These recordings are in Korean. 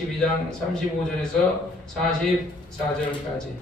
12장 35절에서 44절까지.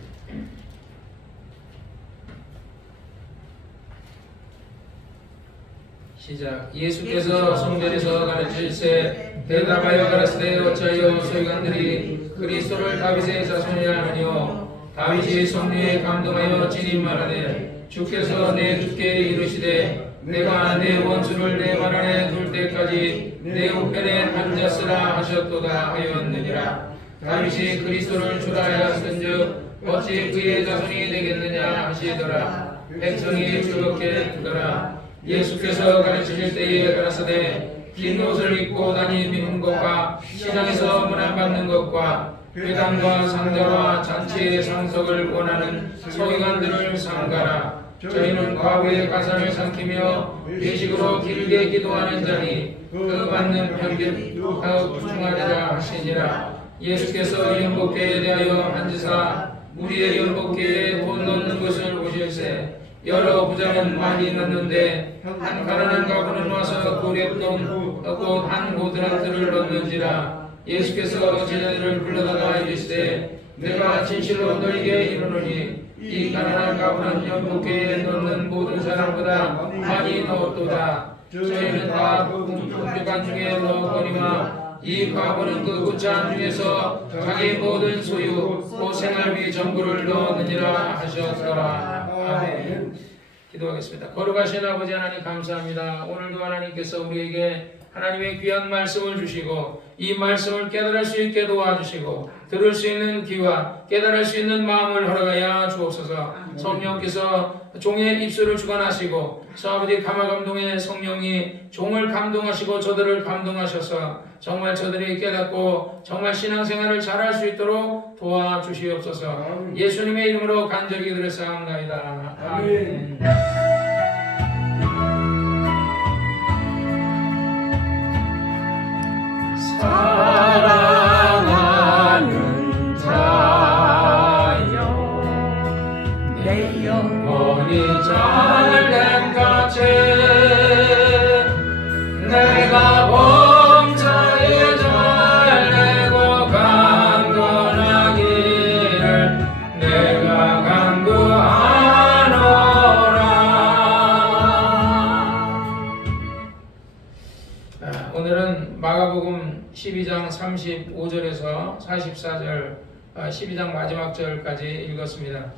시작. 예수께서 성전에서 가르치실세 대답하여 가라사대 어찌하여 서기관들이 그리스도를 다윗의 자손이라 하느뇨. 다윗이 성령에 감동하여 친히 말하되 주께서 내 주께 이르시되 내가 내 원수를 내 발 안에 둘 때까지 내 우편에 앉았으라 하셨도다 하였느니라. 다윗이 그리스도를 주라 하였은즉 어찌 그의 자손이 되겠느냐 하시더라. 백성이 즐겁게 듣더라. 예수께서 가르치실 때에 가라사대 긴 옷을 입고 다니는 것과 시장에서 문안받는 것과 회당과 상자와 잔치의 상석을 원하는 서기관들을 삼가라. 저희는 과부의 가산을 삼키며 외식으로 길게 기도하는 자니 그 받는 편견하고 중하리라 하시니라. 예수께서 연복궤에 대하여 앉으사 우리의 연복궤에 돈 넣는 것을 보실세. 여러 부자는 많이 넣는데 한 가난한 가부는 와서 고렙돈 곧 한 고드란트를 넣는지라. 예수께서 제자들을 불러다가 이르시되 내가 진실로 너희에게 이르노니 이 가난한 가부는 연복궤에 넣는 모든 사람보다 많이 넣었도다. 저희는 다 그 궁핍한 중에 넣었거니와 이 가부는 그 구찬 중에서 자기 모든 소유 또 생활비 전부를 넣었느니라 하셨더라. 아멘. 기도하겠습니다. 거룩하신 아버지 하나님 감사합니다. 오늘도 하나님께서 우리에게 하나님의 귀한 말씀을 주시고 이 말씀을 깨달을 수 있게 도와주시고 들을 수 있는 귀와 깨달을 수 있는 마음을 허락하여 주옵소서. 성령께서 종의 입술을 주관하시고 아버지 감화감동의 성령이 종을 감동하시고 저들을 감동하셔서 정말 저들이 깨닫고 정말 신앙생활을 잘할 수 있도록 도와주시옵소서. 예수님의 이름으로 간절히 기도드렸사옵나이다. 아멘. 사랑하는 자여 내 영혼이 잘된 같이 내가 범사에 잘되고 강건하기를 내가 간구하노라. 오늘은 마가복음 12장 35절에서 44절, 12장 마지막 절까지 읽었습니다.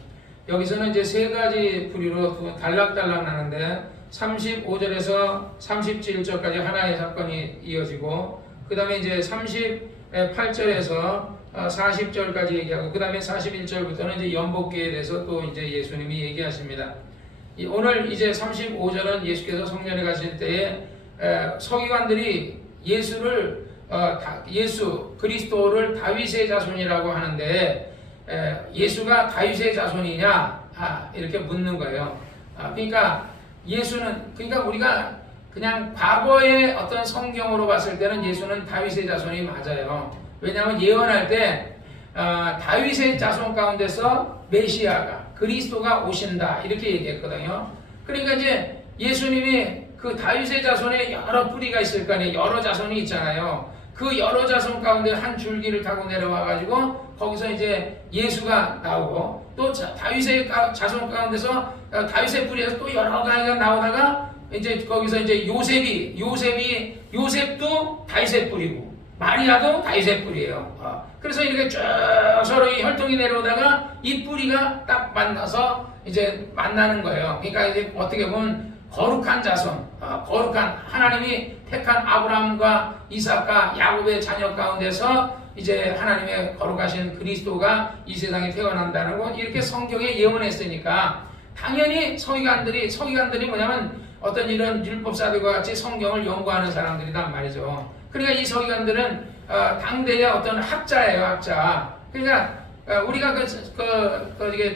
여기서는 이제 세 가지 부류로 달락달락 나는데 35절에서 37절까지 하나의 사건이 이어지고 그 다음에 이제 38절에서 40절까지 얘기하고 그 다음에 41절부터는 이제 연복궤에 대해서 또 이제 예수님이 얘기하십니다. 오늘 이제 35절은 예수께서 성전에 가실 때에 서기관들이 예수 그리스도를 다윗의 자손이라고 하는데 예수가 다윗의 자손이냐 이렇게 묻는 거예요. 그러니까 그러니까 우리가 그냥 과거의 어떤 성경으로 봤을 때는 예수는 다윗의 자손이 맞아요. 왜냐하면 예언할 때 다윗의 자손 가운데서 메시아가 그리스도가 오신다 이렇게 얘기했거든요. 그러니까 이제 예수님이 그 다윗의 자손에 여러 뿌리가 있을 거 아니에요. 여러 자손이 있잖아요. 그 여러 자손 가운데 한 줄기를 타고 내려와 가지고 거기서 이제 예수가 나오고 또 다윗의 자손 가운데서 다윗의 뿌리에서 또 여러 가지가 나오다가 이제 거기서 이제 요셉도 다윗의 뿌리고 마리아도 다윗의 뿌리예요. 그래서 이렇게 쭉 서로 혈통이 내려오다가 이 뿌리가 딱 만나서 이제 만나는 거예요. 그러니까 이제 어떻게 보면 거룩한 자손, 거룩한 하나님이 택한 아브라함과 이삭과 야곱의 자녀 가운데서 이제 하나님의 거룩하신 그리스도가 이 세상에 태어난다는 거 이렇게 성경에 예언했으니까 당연히 서기관들이 뭐냐면 어떤 이런 율법사들과 같이 성경을 연구하는 사람들이란 말이죠. 그러니까 이 서기관들은 당대의 어떤 학자예요, 학자. 그러니까 우리가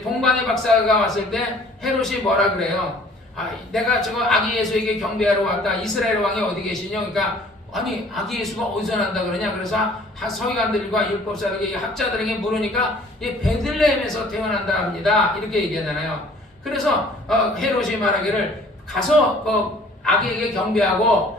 동방의 박사가 왔을 때 헤롯이 뭐라 그래요? 내가 저거 아기 예수에게 경배하러 왔다. 이스라엘 왕이 어디 계시냐? 그러니까 아니 아기 예수가 어디서 난다 그러냐? 그래서 서기관들과 율법사들에게 학자들에게 물으니까 이 베들레헴에서 태어난다 합니다. 이렇게 얘기하잖아요. 그래서 헤롯이 말하기를 가서 아기에게 경배하고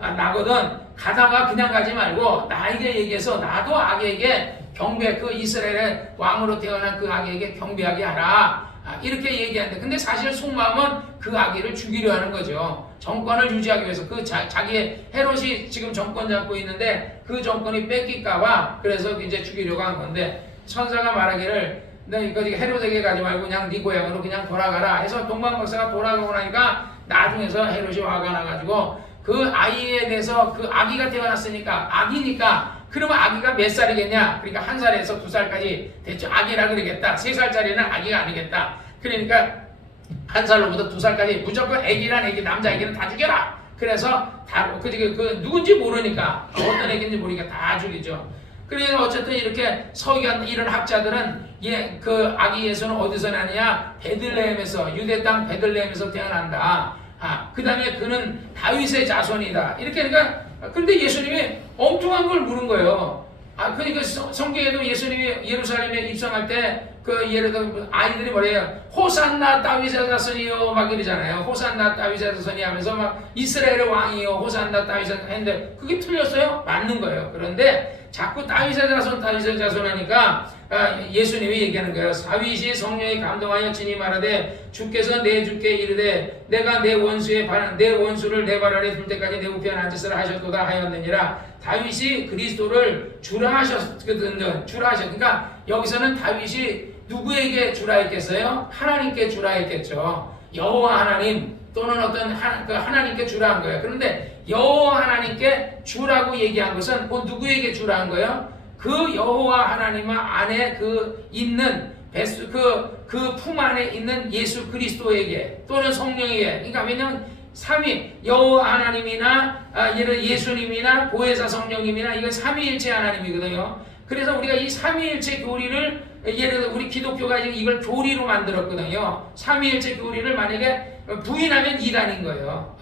나거든 가다가 그냥 가지 말고 나에게 얘기해서 나도 악에게 경배, 그 이스라엘의 왕으로 태어난 그 악에게 경배하게 하라. 이렇게 얘기하는데, 근데 사실 속마음은 그 아기를 죽이려 하는 거죠. 정권을 유지하기 위해서. 그 자기의 헤롯이 지금 정권 잡고 있는데 그 정권이 뺏길까봐 그래서 이제 죽이려고 한 건데, 천사가 말하기를 너 이거 헤롯에게 가지 말고 그냥 네 고향으로 그냥 돌아가라 해서 동방 박사가 돌아가고 나니까 나중에서 헤롯이 화가 나가지고 그 아이에 대해서, 그 아기가 태어났으니까 아기니까, 그러면 아기가 몇 살이겠냐? 그러니까 1살에서 2살까지 됐죠. 아기라 그러겠다. 3살짜리는 아기가 아니겠다. 그러니까 1살로부터 2살까지 무조건 애기란 애기, 남자 애기는 다 죽여라. 그래서 다 그 누군지 모르니까, 어떤 애기인지 모르니까 다 죽이죠. 그래서 어쨌든 이렇게 서기관 이런 학자들은 그 아기 예수는 어디서 나느냐? 베들레헴에서, 유대 땅 베들레헴에서 태어난다. 그 다음에 그는 다윗의 자손이다. 이렇게 하니까, 근데 예수님이 엉뚱한 걸 물은 거예요. 그러니까 성경에도 예수님이 예루살렘에 입성할 때, 예를 들어 아이들이 뭐래요? 호산나 다윗의 자손이요 막 이러잖아요. 호산나 다윗의 자손이 하면서 막 이스라엘의 왕이요 호산나 다윗의 했는데, 그게 틀렸어요? 맞는 거예요. 그런데 자꾸 다윗의 자손 하니까 예수님이 얘기하는 거예요. 다윗이 성령에 감동하여 친히 말하되 주께서 내 주께 이르되 내가 내 원수를 내 발 아래 둘 때까지 내 우편에 앉으시라 하셨도다 하였느니라. 다윗이 그리스도를 주라 하셨거든요. 주라 하셨. 그러니까 여기서는 다윗이 누구에게 주라 했겠어요? 하나님께 주라 했겠죠. 여호와 하나님 또는 어떤 하나님께 주라 한 거예요. 그런데 여호와 하나님께 주라고 얘기한 것은 누구에게 주라 한 거예요? 그 여호와 하나님 안에 있는 그 품 안에 있는 예수 그리스도에게 또는 성령에게. 그러니까 왜냐면 삼위 여호와 하나님이나 예수님이나 보혜사 성령님이나 이건 삼위일체 하나님이거든요. 그래서 우리가 이 삼위일체 교리를, 예를 들어 우리 기독교가 이걸 교리로 만들었거든요. 삼위일체 교리를 만약에 부인하면 이단인 거예요.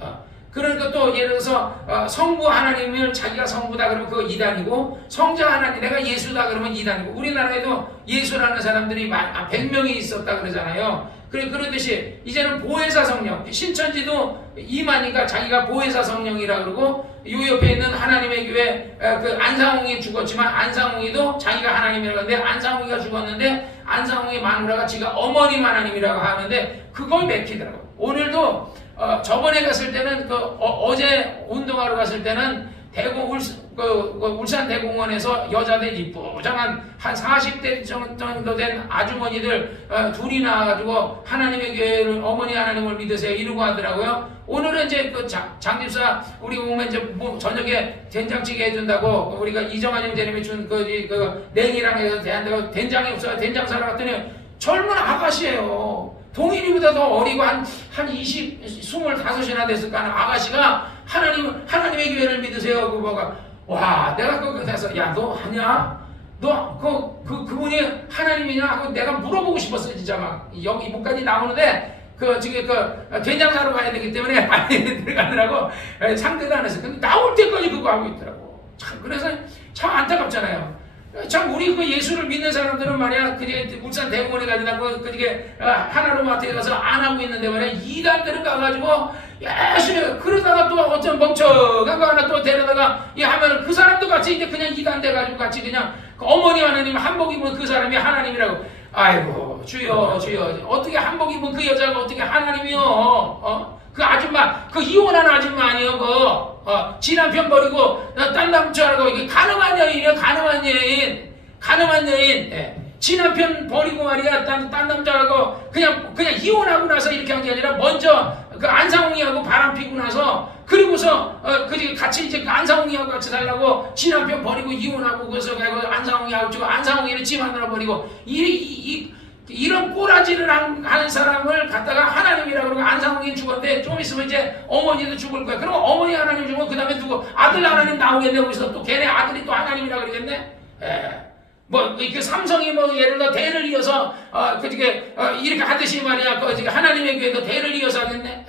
그러니까 또 예를 들어서 성부 하나님을 자기가 성부다 그러면 그거 이단이고, 성자 하나님 내가 예수다 그러면 이단이고. 우리나라에도 예수라는 사람들이 100명이 있었다 그러잖아요. 그러듯이 이제는 보혜사 성령, 신천지도 이만희가 자기가 보혜사 성령이라 그러고, 요 옆에 있는 하나님의 교회 그 안상홍이 죽었지만 안상홍이도 자기가 하나님이라고 하는데, 안상홍이가 죽었는데 안상홍의 마누라가 지가 어머님 하나님이라고 하는데 그걸 맥히더라고. 오늘도 저번에 갔을 때는 어제 운동하러 갔을 때는 울산 대공원에서 여자들 이쁘장한 한 40대 정도 된 아주머니들 둘이 나와가지고 하나님의 교회를, 어머니 하나님을 믿으세요 이러고 하더라고요. 오늘은 이제 장집사 우리 오면 이제 저녁에 된장찌개 해준다고 우리가 이정환 형제님이 준 냉이랑 해서 대한다고 된장이 없어요. 된장 사러 갔더니 젊은 아가씨예요. 동일이보다 더 어리고 한 25이나 됐을 까는 아가씨가 하나님의 교회를 믿으세요. 와, 내가 그래서 야, 너 하냐? 너 그분이 하나님이냐 하고 내가 물어보고 싶었어요. 진짜 막 여기 이곳까지 나오는데 된장 사러 가야 되기 때문에 빨리 들어가느라고 상대도 안 했어요. 근데 나올 때까지 그거 하고 있더라고. 참, 그래서 참 안타깝잖아요. 참 우리 예수를 믿는 사람들은 말이야, 울산 대공원에 가지고 하나로 마트에 가서 안 하고 있는데 말이야, 이단들은 가가지고 열심히 그러다가 또 어떤 멍청한 거 하나 또 데려다가 하면은 그 사람도 같이 이제 그냥 이단 돼가지고 같이 그냥 어머니 하나님 한복 입은 그 사람이 하나님이라고. 아이고 주여 어떻게 한복 입은 그 여자가 어떻게 하나님이요? 그 아줌마, 이혼한 아줌마 아니요? 지남편 버리고 딴 남자라고, 이게 가늠한 여인이야. 가늠한 여인. 지남편 버리고 말이야 딴 남자라고 그냥 이혼하고 나서 이렇게 한 게 아니라 먼저 안상홍이하고 바람 피고 나서, 그리고서 같이 이제 안상홍이하고 같이 살라고 지남편 버리고 이혼하고 그래서 안상홍이하고 지금 안상홍이는 집 하나 버리고 이런 꼬라지를 하는 사람을 갖다가 하나님이라고 그러고, 안상홍이 죽었는데 좀 있으면 이제 어머니도 죽을 거야. 그럼 어머니 하나님 죽으면 그 다음에 누구? 아들 하나님 나오겠네. 거기서 또 걔네 아들이 또 하나님이라고 그러겠네. 삼성이 예를 들어 대를 이어서 이렇게 하듯이 말이야 하나님의 교회도 대를 이어서 하겠네.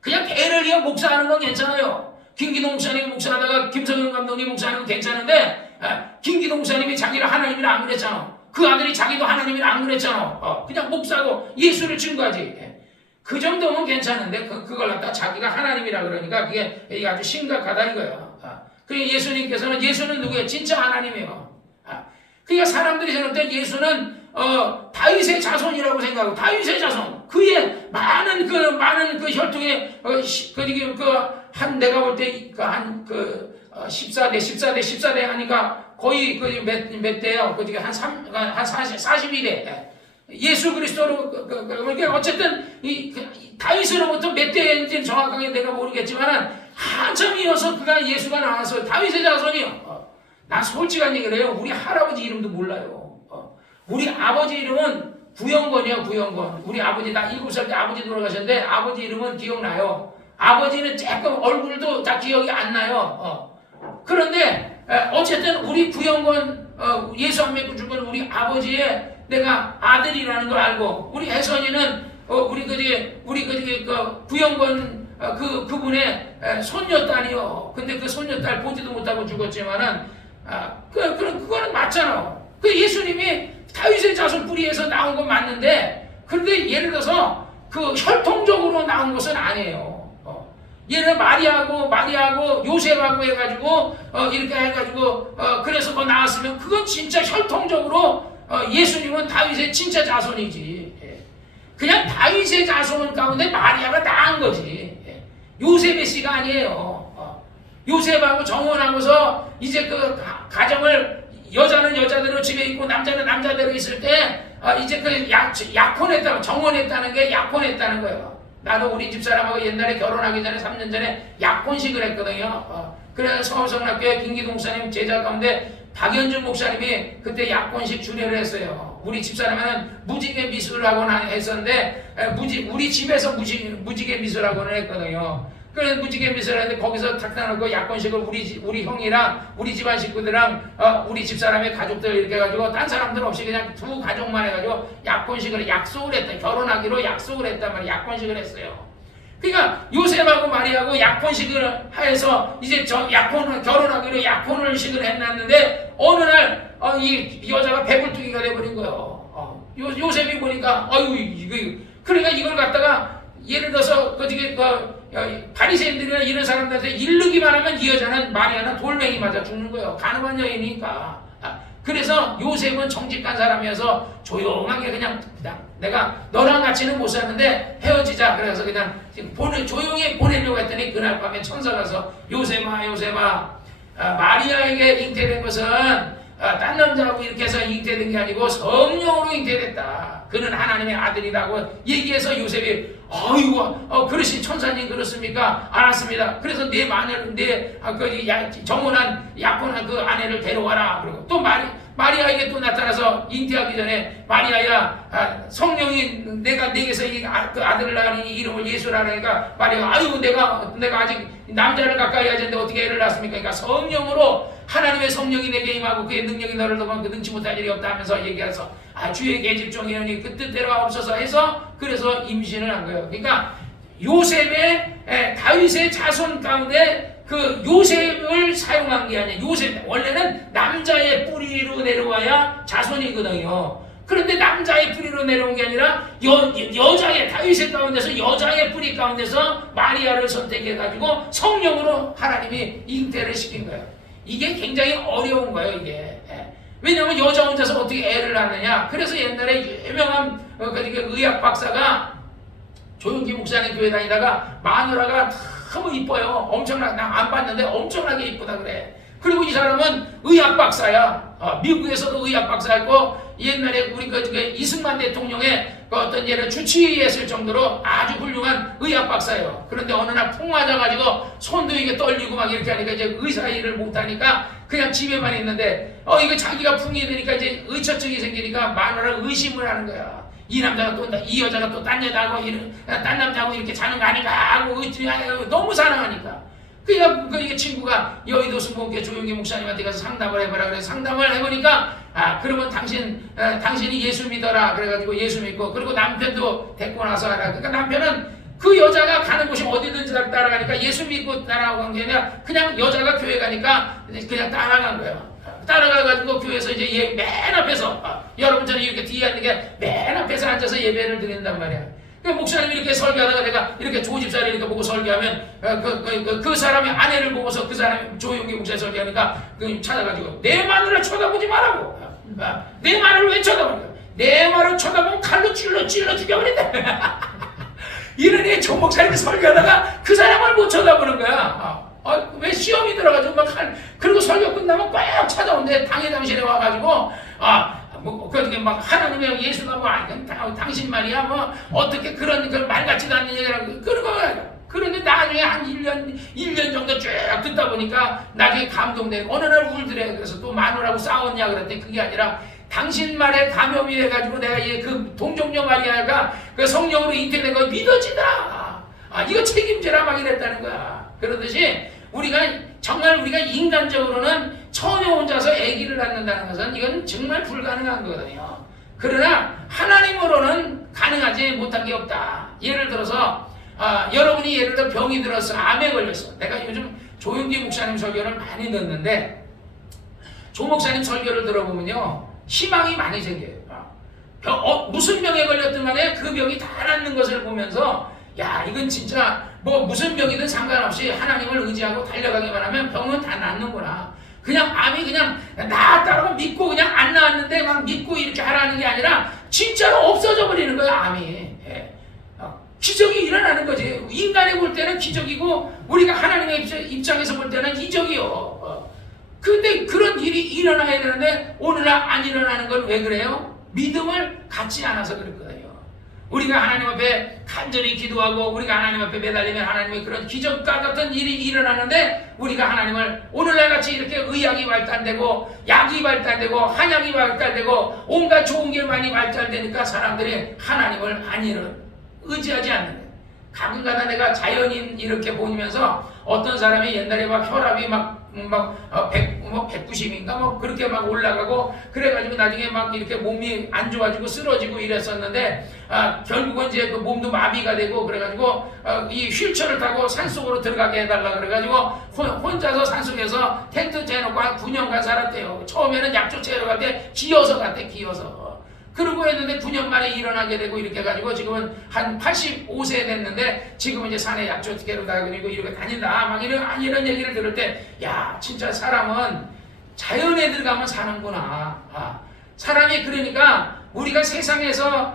그냥 대를 이어 목사하는 건 괜찮아요. 김기동 목사님이 목사하다가 김성현 감독님이 목사하는 건 괜찮은데, 김기동 목사님이 자기를 하나님이라 안 그랬잖아. 그 아들이 자기도 하나님이라 안 그랬잖아. 그냥 목사고 예수를 증거하지. 그 정도면 괜찮은데 그걸 갖다 자기가 하나님이라 그러니까 이게 아주 심각하다 이거야. 그 예수님께서는 예수는 누구예요? 진짜 하나님이에요. 그러니까 사람들이 생각할 때 예수는 다윗의 자손이라고 생각하고 다윗의 자손 그의 많은 그 혈통의 한 내가 볼 때 한 14대 하니까 거의 몇 대요? 한 42대. 예수 그리스도로 그러니까 어쨌든 다윗으로부터 몇 대인지 정확하게 내가 모르겠지만은 한참 이어서 그가 예수가 나와서 다윗의 자손이요. 나 솔직한 얘기를 해요. 우리 할아버지 이름도 몰라요. 우리 아버지 이름은 구영건이야, 구영건. 우리 아버지, 나 7살 때 아버지 돌아가셨는데, 아버지 이름은 기억나요. 아버지는 조금 얼굴도 다 기억이 안 나요. 그런데, 어쨌든 우리 구영건, 예수 안 믿고 죽은 우리 아버지의 내가 아들이라는 걸 알고, 우리 혜선이는, 우리 구영건, 그분의 손녀딸이요. 근데 그 손녀딸 보지도 못하고 죽었지만은, 그거는 맞잖아. 그 예수님이 다윗의 자손 뿌리에서 나온 건 맞는데, 그런데 예를 들어서 그 혈통적으로 나온 것은 아니에요. 예를 들어 마리아하고 요셉하고 해가지고 이렇게 해가지고 그래서 뭐 나왔으면 그건 진짜 혈통적으로 예수님은 다윗의 진짜 자손이지. 그냥 다윗의 자손 가운데 마리아가 나은 거지. 요셉의 씨가 아니에요. 요셉하고 정혼하고서 이제 그 가정을 여자는 여자대로 집에 있고 남자는 남자대로 있을 때 이제 그 약혼했다고 정혼했다는 게 약혼했다는 거예요. 나도 우리 집사람하고 옛날에 결혼하기 전에 3년 전에 약혼식을 했거든요. 그래서 서울성락교회 김기동 목사님 제자 가운데 박연준 목사님이 그때 약혼식 주례를 했어요. 우리 집사람은 무지개 미술학원 했었는데 우리 집에서 무지개 미술학원을 했거든요. 그래서 무지개 미술을 했는데 거기서 탁 나놓고 약혼식을 우리 형이랑 우리 집안 식구들이랑 우리 집사람의 가족들 이렇게 해가지고 딴 사람들 없이 그냥 두 가족만 해가지고 약혼식을 약속을 했다. 결혼하기로 약속을 했단 말이에요. 약혼식을 했어요. 그러니까 요셉하고 마리아하고 약혼식을 해서 이제 결혼하기로 약혼식을 해놨는데 어느 날 이 여자가 배불뚝이가 돼버린 거예요. 요셉이 보니까 그러니까 이걸 갖다가 예를 들어서 바리새인들이나 이런 사람들한테 이르기만 하면 이 여자는 마리아는 돌멩이 맞아 죽는 거예요. 가늠한 여인이니까. 그래서 요셉은 정직한 사람이어서 조용하게 그냥 내가 너랑 같이는 못 사는데 헤어지자. 그래서 그냥 조용히 보내려고 했더니 그날 밤에 천사가 가서 요셉아 마리아에게 잉태된 것은 딴 남자하고 이렇게 해서 잉태된 게 아니고 성령으로 잉태됐다. 그는 하나님의 아들이라고 얘기해서 요셉이 그러신 천사님 그렇습니까? 알았습니다. 그래서 내 정혼한 약혼한 그 아내를 데려와라. 그리고 또 마리아에게 또 나타나서 잉태하기 전에 마리아야 성령이 내가 내게서 그 아들을 낳으니 이름을 예수라 하니까 마리아가 내가 아직 남자를 가까이 하지 않는데 어떻게 애를 낳습니까? 그러니까 성령으로 하나님의 성령이 내게 임하고 그의 능력이 너를 넘어 그 능치 못할 일이 없다 하면서 얘기해서 주의 계집종이오니 그 뜻대로 하옵소서 해서 그래서 임신을 한 거예요. 그러니까 요셉의 다윗의 자손 가운데 그 요셉을 사용한 게 아니라 요셉 원래는 남자의 뿌리로 내려와야 자손이거든요. 그런데 남자의 뿌리로 내려온 게 아니라 여자의 다윗의 가운데서 여자의 뿌리 가운데서 마리아를 선택해가지고 성령으로 하나님이 잉태를 시킨 거예요. 이게 굉장히 어려운 거예요, 이게. 왜냐하면 여자 혼자서 어떻게 애를 낳느냐. 그래서 옛날에 유명한 의학 박사가 조용기 목사님 교회 다니다가 마누라가 너무 이뻐요. 엄청나게, 나 안 봤는데 엄청나게 이쁘다 그래. 그리고 이 사람은 의학 박사야. 미국에서도 의학 박사였고 옛날에 우리 이승만 대통령의 어떤 예를 주치의했을 정도로 아주 훌륭한 의학 박사예요. 그런데 어느 날 풍 맞아가지고 손도 이게 떨리고 막 이렇게 하니까 이제 의사 일을 못하니까 그냥 집에만 있는데 이거 자기가 풍이 되니까 이제 의처증이 생기니까 마누라를 의심을 하는 거야. 이 남자가 이 여자가 또 딴 여자하고 딴 남자하고 이렇게 자는 거 아닌가 하고 너무 사랑하니까. 그러니까 친구가 여의도 순복음교회 조용기 목사님한테 가서 상담을 해보라 그래서 상담을 해보니까 그러면 당신이 예수 믿어라 그래가지고 예수 믿고 그리고 남편도 데리고 나서 하라. 그러니까 남편은 그 여자가 가는 곳이 어디든지 따라가니까 예수 믿고 따라간 게 아니라 그냥 여자가 교회 가니까 그냥 따라간 거예요. 따라가가지고 교회에서 이제 맨 앞에서 여러분처럼 이렇게 뒤에 앉는 게 맨 앞에서 앉아서 예배를 드린단 말이야. 그 목사님이 이렇게 설교하다가 내가 이렇게 조집사를 이렇게 보고 설교하면 그 사람의 아내를 보고서 그 사람이 조용기 목사님 설교하니까 그 찾아가지고 내 마누라 쳐다보지 말라고. 내 말을 왜 쳐다보냐? 내 말을 쳐다보면 칼로 찔러 죽여버린다. 이러니 조 목사님이 설교하다가 그 사람을 못 쳐다보는 거야. 왜 시험이 들어가지고 막 그리고 설교 끝나면 꽉 찾아온대. 당신에 와가지고 그렇게 막 하나님의 예수가 뭐 당신 말이야 뭐 어떻게 그런 말 같지도 않는 얘기라고 그런 거야. 그런데 나중에 한 1년 정도 쭉 듣다 보니까 나중에 감동되고 어느 날 울더래. 그래서 또 마누라하고 싸웠냐 그랬더니 그게 아니라 당신 말에 감염이 돼가지고 내가 그 동정녀 마리아가 그 성령으로 잉태된 거 믿어지다. 이거 책임져라 막 이랬다는 거야. 그러듯이 정말 우리가 인간적으로는 처녀 혼자서 아기를 낳는다는 것은 이건 정말 불가능한 거거든요. 그러나 하나님으로는 가능하지 못한 게 없다. 예를 들어서 여러분이 예를 들어 병이 들어서 암에 걸렸어. 내가 요즘 조용기 목사님 설교를 많이 듣는데 조 목사님 설교를 들어보면요 희망이 많이 생겨요. 무슨 병에 걸렸든 간에 그 병이 다 낫는 것을 보면서 야 이건 진짜 뭐 무슨 병이든 상관없이 하나님을 의지하고 달려가기만 하면 병은 다 낫는구나. 그냥 암이 그냥 나았다고 믿고 그냥 안 나았는데 막 믿고 이렇게 하라는 게 아니라 진짜로 없어져 버리는 거야 암이. 기적이 일어나는 거지. 인간이 볼 때는 기적이고 우리가 하나님의 입장에서 볼 때는 이적이요. 근데 그런 일이 일어나야 되는데 오늘날 안 일어나는 건 왜 그래요? 믿음을 갖지 않아서 그렇거든요. 우리가 하나님 앞에 간절히 기도하고 우리가 하나님 앞에 매달리면 하나님의 그런 기적과 같은 일이 일어나는데 우리가 하나님을 오늘날 같이 이렇게 의학이 발달되고 약이 발달되고 한약이 발달되고 온갖 좋은 게 많이 발달되니까 사람들이 하나님을 의지하지 않는 거예요. 가끔가다 내가 자연인 이렇게 보면서 어떤 사람이 옛날에 막 혈압이 막 190인가 뭐 그렇게 막 올라가고 그래가지고 나중에 막 이렇게 몸이 안 좋아지고 쓰러지고 이랬었는데 결국은 이제 그 몸도 마비가 되고 그래가지고 이 휠체어를 타고 산속으로 들어가게 해달라 그래가지고 혼자서 산속에서 텐트 재놓고 한 9년간 살았대요. 처음에는 약초 채로 갈 때 기어서 갔대. 그러고 했는데 9년 만에 일어나게 되고 이렇게 해가지고 지금은 한 85세 됐는데 지금은 이제 산에 약초 깨로 다니고 이렇게 다닌다 막 이런 얘기를 들을 때 야 진짜 사람은 자연에 들어가면 사는구나. 사람이 그러니까 우리가 세상에서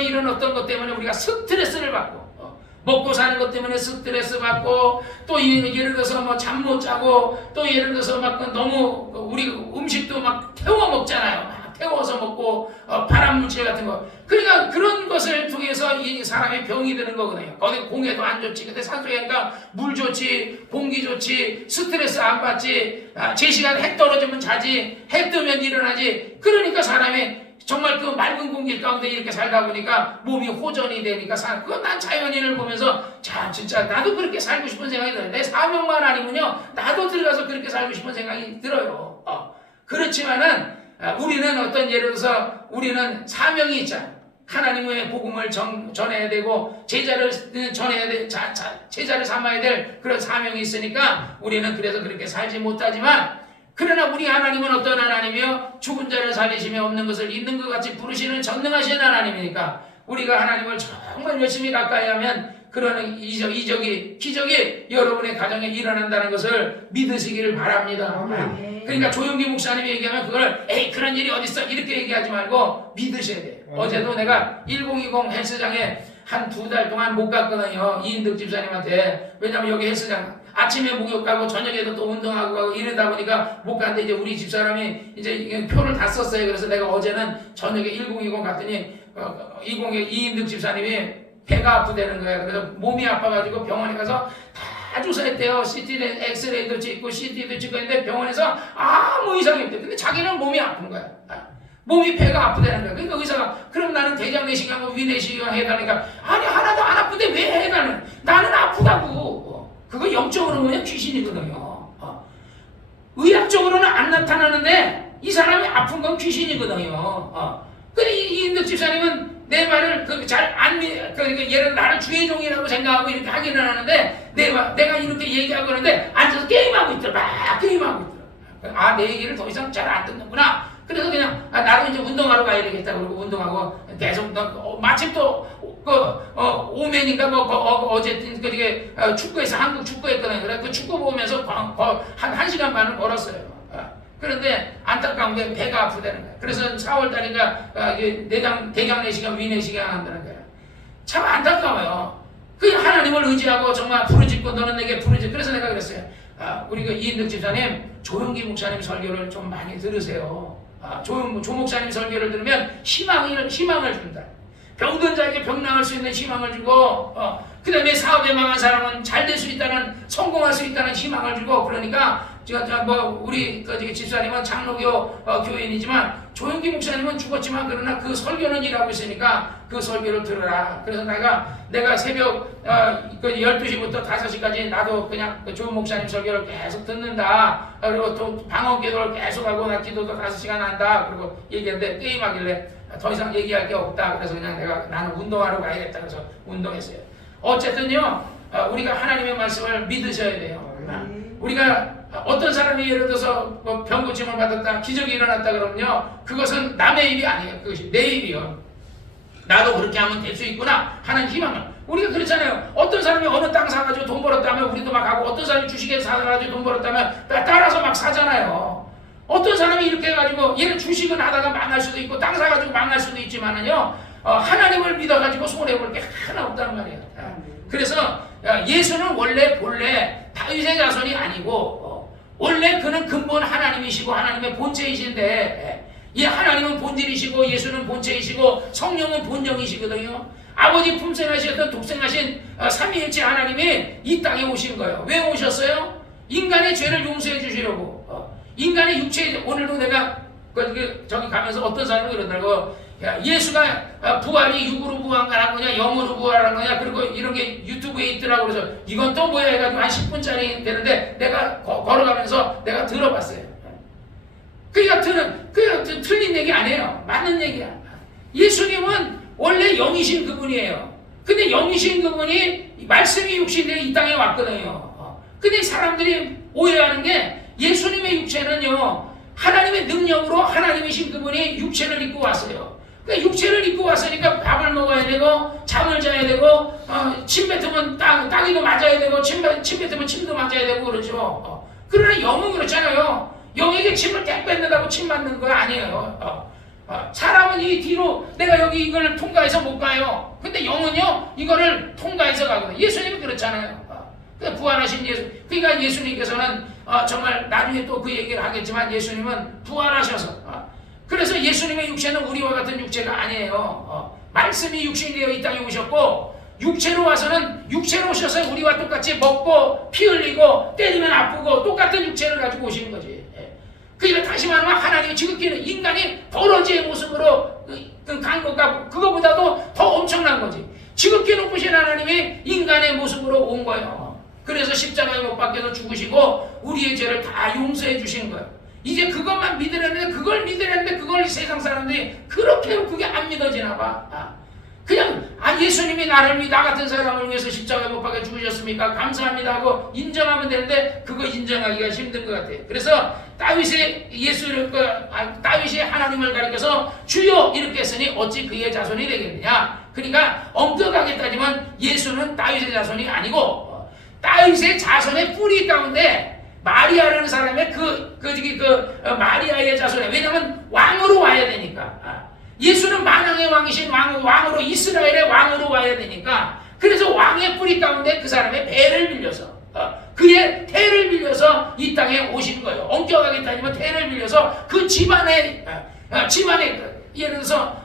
이런 어떤 것 때문에 우리가 스트레스를 받고 먹고 사는 것 때문에 스트레스 받고 또 예를 들어서 뭐 잠 못 자고 또 예를 들어서 막 너무 우리 음식도 막 태워 먹잖아요. 태워서 먹고 발암물질 같은 거. 그러니까 그런 것을 통해서 이 사람의 병이 드는 거거든요. 거기 공해도 안 좋지. 근데 산속에 가니까 물 좋지, 공기 좋지, 스트레스 안 받지. 제 시간 해 떨어지면 자지, 해 뜨면 일어나지. 그러니까 사람이 정말 그 맑은 공기 가운데 이렇게 살다 보니까 몸이 호전이 되니까 그건 난 자연인을 보면서 자 진짜 나도 그렇게 살고 싶은 생각이 들어요. 내 사명만 아니면요 나도 들어가서 그렇게 살고 싶은 생각이 들어요. 그렇지만은 우리는 어떤 예를 들어서 우리는 사명이 있잖아. 하나님의 복음을 전해야 되고 제자를 전해야 돼. 제자를 삼아야 될 그런 사명이 있으니까 우리는 그래서 그렇게 살지 못하지만 그러나 우리 하나님은 어떤 하나님이요? 죽은 자를 살리시며 없는 것을 있는 것 같이 부르시는 전능하신 하나님이니까 우리가 하나님을 정말 열심히 가까이 하면 그런 기적이 여러분의 가정에 일어난다는 것을 믿으시기를 바랍니다. 그러니까 조용기 목사님이 얘기하면 그걸 그런 일이 어딨어 이렇게 얘기하지 말고 믿으셔야 돼요. 어제도 내가 1020 헬스장에 한 2달 동안 못 갔거든요. 이인득 집사님한테. 왜냐면 여기 헬스장 아침에 목욕 가고 저녁에도 또 운동하고 가고 이러다 보니까 못 갔는데 이제 우리 집사람이 이제 표를 다 썼어요. 그래서 내가 어제는 저녁에 1020 갔더니 20에 이인득 집사님이 배가 아프다는 거예요. 그래서 몸이 아파가지고 병원에 가서 다 조사했대요. CT는 엑스레이도 찍고 CT도 찍고 했는데 병원에서 아무 이상이 없대. 근데 자기는 몸이 아픈 거야. 몸이 배가 아프다는 거야. 그러니까 의사가 그럼 나는 대장 내시경하고 위 내시경 해달라니까 아니 하나도 안 아픈데 왜 해 나는 아프다고. 그거 영적으로 보면 귀신이거든요. 의학적으로는 안 나타나는데 이 사람이 아픈 건 귀신이거든요. 근데 이인득 집사님은 내 말을 잘 안 그러니까 얘는 나를 주의 종이라고 생각하고 이렇게 하기는 하는데 내가 이렇게 얘기하고 그러는데 앉아서 게임하고 있더라. 막 게임하고 있더라. 내 얘기를 더 이상 잘 안 듣는구나. 그래서 그냥 나도 이제 운동하러 가야 되겠다 그러고 운동하고 계속 마침 또 오맨인가 어쨌든 그게 축구에서 한국 축구했거든요. 그래 그 축구 보면서 한 1시간 반을 걸었어요. 그런데 안타까운 게 배가 아프다는 거예요. 그래서 4월 달인가 대강 내시경 위내시경 한다는 거예요. 참 안타까워요. 그 하나님을 의지하고 정말 부르짖고 너는 내게 부르짖. 그래서 내가 그랬어요. 우리 그 이인득 집사님, 조용기 목사님 설교를 좀 많이 들으세요. 조 목사님 설교를 들으면 희망을 준다. 병든 자에게 병 나을 수 있는 희망을 주고, 그 다음에 사업에 망한 사람은 잘 될 수 있다는, 성공할 수 있다는 희망을 주고, 그러니까, 우리 집사님은 장로교 교인이지만, 조용기 목사님은 죽었지만, 그러나 그 설교는 일하고 있으니까 그 설교를 들어라. 그래서 내가 새벽 12시부터 5시까지 나도 그냥 조 목사님 설교를 계속 듣는다. 그리고 또 방언 기도를 계속 하고 나 기도도 5시간 한다. 그리고 얘기했는데 게임하길래 더 이상 얘기할 게 없다. 그래서 그냥 나는 운동하러 가야겠다. 그래서 운동했어요. 어쨌든요, 우리가 하나님의 말씀을 믿으셔야 돼요. 우리가 어떤 사람이 예를 들어서 병 고침을 받았다, 기적이 일어났다 그러면요, 그것은 남의 일이 아니에요. 그것이 내 일이요. 나도 그렇게 하면 될 수 있구나 하는 희망을. 우리가 그렇잖아요. 어떤 사람이 어느 땅 사가지고 돈 벌었다면 우리도 막 하고, 어떤 사람이 주식에 사가지고 돈 벌었다면 따라서 막 사잖아요. 어떤 사람이 이렇게 해가지고 얘는 주식은 하다가 망할 수도 있고 땅 사가지고 망할 수도 있지만은요, 하나님을 믿어가지고 손해볼 게 하나 없단 말이에요. 그래서 예수는 본래 다윗의 자손이 아니고, 원래 그는 근본 하나님이시고 하나님의 본체이신데, 이 하나님은 본질이시고 예수는 본체이시고 성령은 본령이시거든요. 아버지 품생하셨던 독생하신 삼위일체 하나님이 이 땅에 오신 거예요. 왜 오셨어요? 인간의 죄를 용서해 주시려고. 인간의 육체, 오늘도 내가 저기 가면서 어떤 사람이 그러더라고. 예수가 부활이 육으로 부활한 거냐 영으로 부활한 거냐, 그리고 이런 게 유튜브에 있더라고. 그래서 이건 또 뭐야 해가지고 한 10분짜리 되는데 내가 걸어가면서 내가 들어봤어요. 그러니까 틀린 얘기 아니에요. 맞는 얘기야. 예수님은 원래 영이신 그분이에요. 근데 영이신 그분이 말씀이 육신되어 이 땅에 왔거든요. 근데 사람들이 오해하는 게, 예수님의 육체는요, 하나님의 능력으로 하나님이신 그분이 육체를 입고 왔어요. 그러니까 육체를 입고 왔으니까 밥을 먹어야 되고 잠을 자야 되고, 침 뱉으면 땅이도 맞아야 되고, 침 뱉으면 침도 맞아야 되고 그러죠. 그러나 영은 그렇잖아요. 영에게 침을 딱 뱉는다고 침 맞는 거 아니에요. 사람은 이 뒤로 내가 여기 이걸 통과해서 못 가요. 근데 영은요, 이거를 통과해서 가거든요. 예수님은 그렇잖아요. 부활하신 예수. 그러니까 예수님께서는 정말 나중에 또 그 얘기를 하겠지만, 예수님은 부활하셔서, 그래서 예수님의 육체는 우리와 같은 육체가 아니에요. 말씀이 육신이 되어 이 땅에 오셨고, 육체로 와서는 육체로 오셔서 우리와 똑같이 먹고 피 흘리고 때리면 아프고 똑같은 육체를 가지고 오시는 거지. 그러니까 다시 말하면 하나님이 지극히는 인간이 버러지의 모습으로 간 것과 그거보다도 더 엄청난 거지. 지극히 높으신 하나님이 인간의 모습으로 온 거예요. 그래서 십자가에 못 박혀서 죽으시고 우리의 죄를 다 용서해 주신 거예요. 이제 그것만 믿으려는데, 그걸 세상 사람들이 그렇게 그게 안 믿어지나 봐. 그냥 예수님이 나 같은 사람을 위해서 십자가에 못 박혀 죽으셨습니까? 감사합니다 하고 인정하면 되는데, 그거 인정하기가 힘든 것 같아요. 그래서 다윗이 다윗이 하나님을 가리켜서 주여 이렇게 했으니 어찌 그의 자손이 되겠느냐. 그러니까 엄격하게 따지면 예수는 다윗의 자손이 아니고, 다윗의 자손의 뿌리 가운데 마리아라는 사람의 마리아의 자손에, 왜냐면 왕으로 와야 되니까. 예수는 만왕의 왕이신 왕으로, 이스라엘의 왕으로 와야 되니까, 그래서 왕의 뿌리 가운데 그 사람의 배를 빌려서, 그의 태를 빌려서 이 땅에 오신 거예요. 엄격하게 따지면 태를 빌려서 그 집안에 예를 들어서